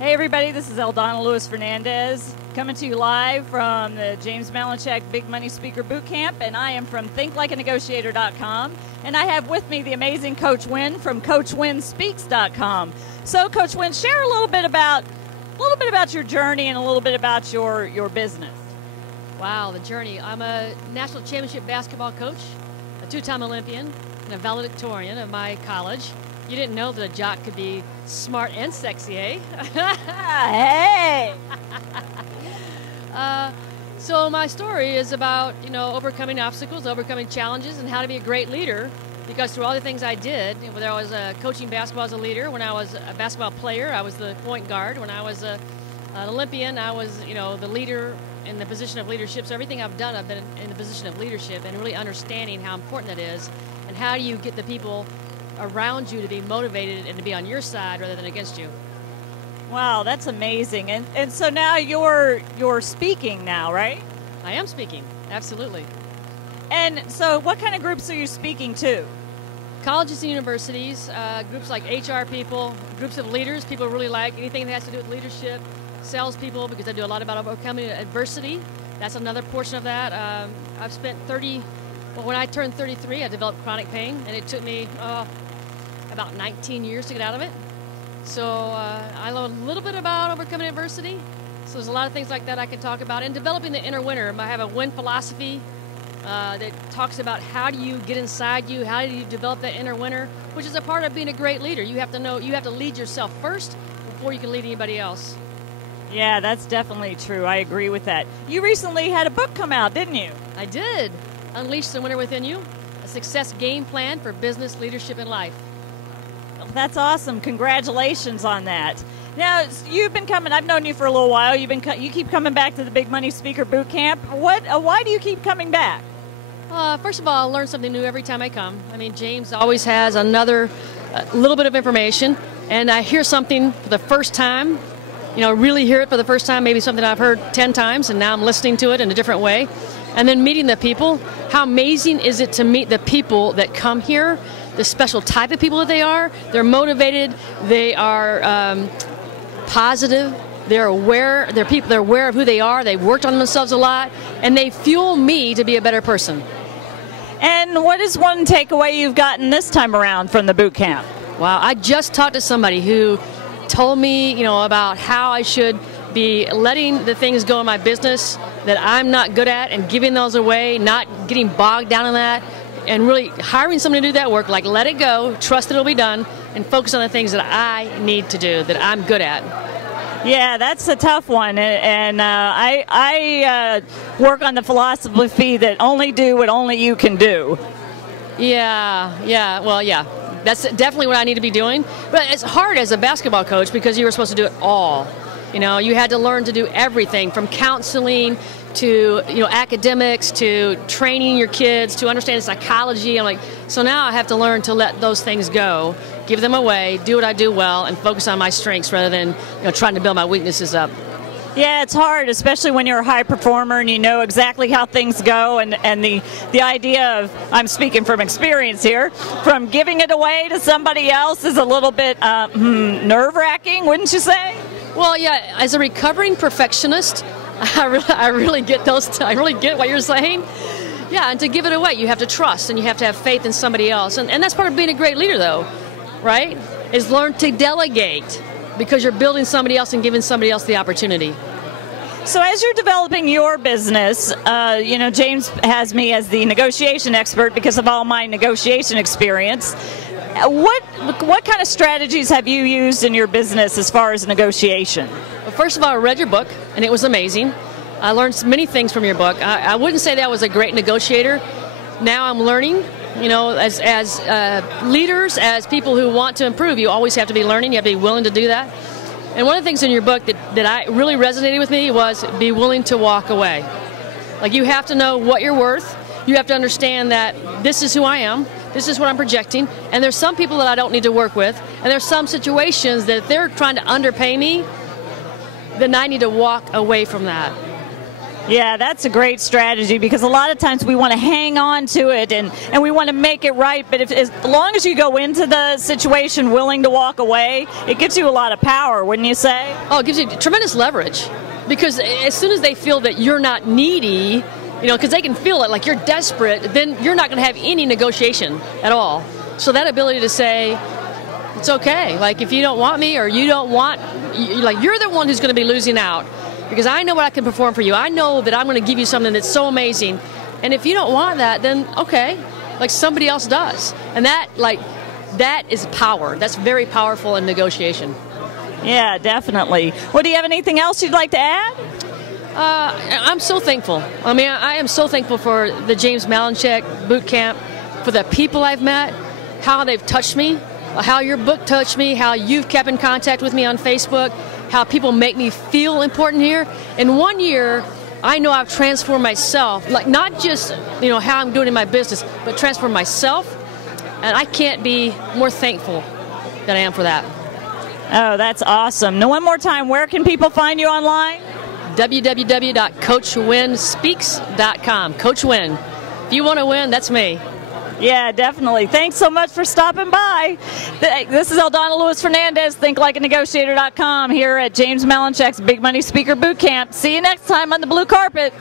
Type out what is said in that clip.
Hey everybody, this is Eldonna Fernandez coming to you live from the James Malinchak Big Money Speaker Bootcamp, and I am from ThinkLikeANegotiator.com, and I have with me the amazing Coach Winn from CoachWinnSpeaks.com. So, Coach Winn, share a little bit about your journey and a little bit about your business. Wow, the journey. I'm a national championship basketball coach, a two-time Olympian, and a valedictorian of my college. You didn't know that a jock could be smart and sexy, eh? Hey! So my story is about, overcoming obstacles, overcoming challenges, and how to be a great leader. Because through all the things I did, whether I was coaching basketball as a leader, when I was a basketball player, I was the point guard. When I was an Olympian, I was, the leader in the position of leadership. So everything I've done, I've been in the position of leadership, and really understanding how important that is, and how do you get the people around you to be motivated and to be on your side rather than against you. Wow, that's amazing. And so now you're speaking now, right? I am speaking, absolutely. And so what kind of groups are you speaking to? Colleges and universities, groups like HR people, groups of leaders. People really like anything that has to do with leadership, salespeople, because I do a lot about overcoming adversity. That's another portion of that. I've spent when I turned 33, I developed chronic pain, and it took me about 19 years to get out of it. So I learned a little bit about overcoming adversity. So there's a lot of things like that I can talk about. And developing the inner winner. I have a Winn philosophy that talks about how do you get inside you, how do you develop that inner winner, which is a part of being a great leader. You have to know, you have to lead yourself first before you can lead anybody else. Yeah, that's definitely true. I agree with that. You recently had a book come out, didn't you? I did. Unleash the Winner Within You, a success game plan for business, leadership, and life. That's awesome. Congratulations on that. Now, you've been coming, I've known you for a little while. You keep coming back to the Big Money Speaker Bootcamp. Why do you keep coming back? First of all, I learn something new every time I come. I mean, James always has another little bit of information, and I hear something for the first time, really hear it for the first time, maybe something I've heard 10 times, and now I'm listening to it in a different way. And then meeting the people. How amazing is it to meet the people that come here, the special type of people that they are. They're motivated, they are positive, they're aware, they're aware of who they are, they've worked on themselves a lot, and they fuel me to be a better person. And what is one takeaway you've gotten this time around from the boot camp? Wow, I just talked to somebody who told me, about how I should be letting the things go in my business that I'm not good at and giving those away, not getting bogged down in that, and really hiring somebody to do that work, like let it go, trust that it'll be done, and focus on the things that I need to do, that I'm good at. Yeah, that's a tough one, and I work on the philosophy that only do what only you can do. Yeah. That's definitely what I need to be doing. But it's hard as a basketball coach because you were supposed to do it all. You had to learn to do everything from counseling to academics to training your kids to understand psychology. So now I have to learn to let those things go, give them away, do what I do well, and focus on my strengths rather than trying to build my weaknesses up. Yeah, it's hard, especially when you're a high performer and you know exactly how things go, and the idea of, I'm speaking from experience here, from giving it away to somebody else is a little bit nerve-wracking, wouldn't you say? Well, yeah, as a recovering perfectionist, I really get I really get what you're saying. Yeah, and to give it away, you have to trust and you have to have faith in somebody else. And that's part of being a great leader, though, right? Is learn to delegate because you're building somebody else and giving somebody else the opportunity. So as you're developing your business, James has me as the negotiation expert because of all my negotiation experience. What kind of strategies have you used in your business as far as negotiation? Well, first of all, I read your book, and it was amazing. I learned many things from your book. I wouldn't say that I was a great negotiator. Now I'm learning. As leaders, as people who want to improve, you always have to be learning. You have to be willing to do that. And one of the things in your book that I really resonated with me was be willing to walk away. Like, you have to know what you're worth. You have to understand that this is who I am. This is what I'm projecting. And there's some people that I don't need to work with. And there's some situations that if they're trying to underpay me, then I need to walk away from that. Yeah, that's a great strategy because a lot of times we want to hang on to it and we want to make it right. But as long as you go into the situation willing to walk away, it gives you a lot of power, wouldn't you say? Oh, it gives you tremendous leverage because as soon as they feel that you're not needy, you know, because they can feel it like you're desperate, then you're not going to have any negotiation at all. So that ability to say, it's okay. Like if you don't want me or you don't want, like you're the one who's going to be losing out. Because I know what I can perform for you. I know that I'm going to give you something that's so amazing. And if you don't want that, then okay, like somebody else does. And that is power. That's very powerful in negotiation. Yeah, definitely. Well, do you have anything else you'd like to add? I'm so thankful. I mean, I am so thankful for the James Malinchak Bootcamp, for the people I've met, how they've touched me, how your book touched me, how you've kept in contact with me on Facebook, how people make me feel important here. In 1 year, I know I've transformed myself, like not just, you know, how I'm doing in my business, but transformed myself. And I can't be more thankful than I am for that. Oh, that's awesome. Now, one more time, where can people find you online? www.coachwinnspeaks.com. Coach Winn. If you want to win, that's me. Yeah, definitely. Thanks so much for stopping by. This is Eldonna Fernandez, thinklikeanegotiator.com here at James Malinchak's Big Money Speaker Bootcamp. See you next time on the blue carpet.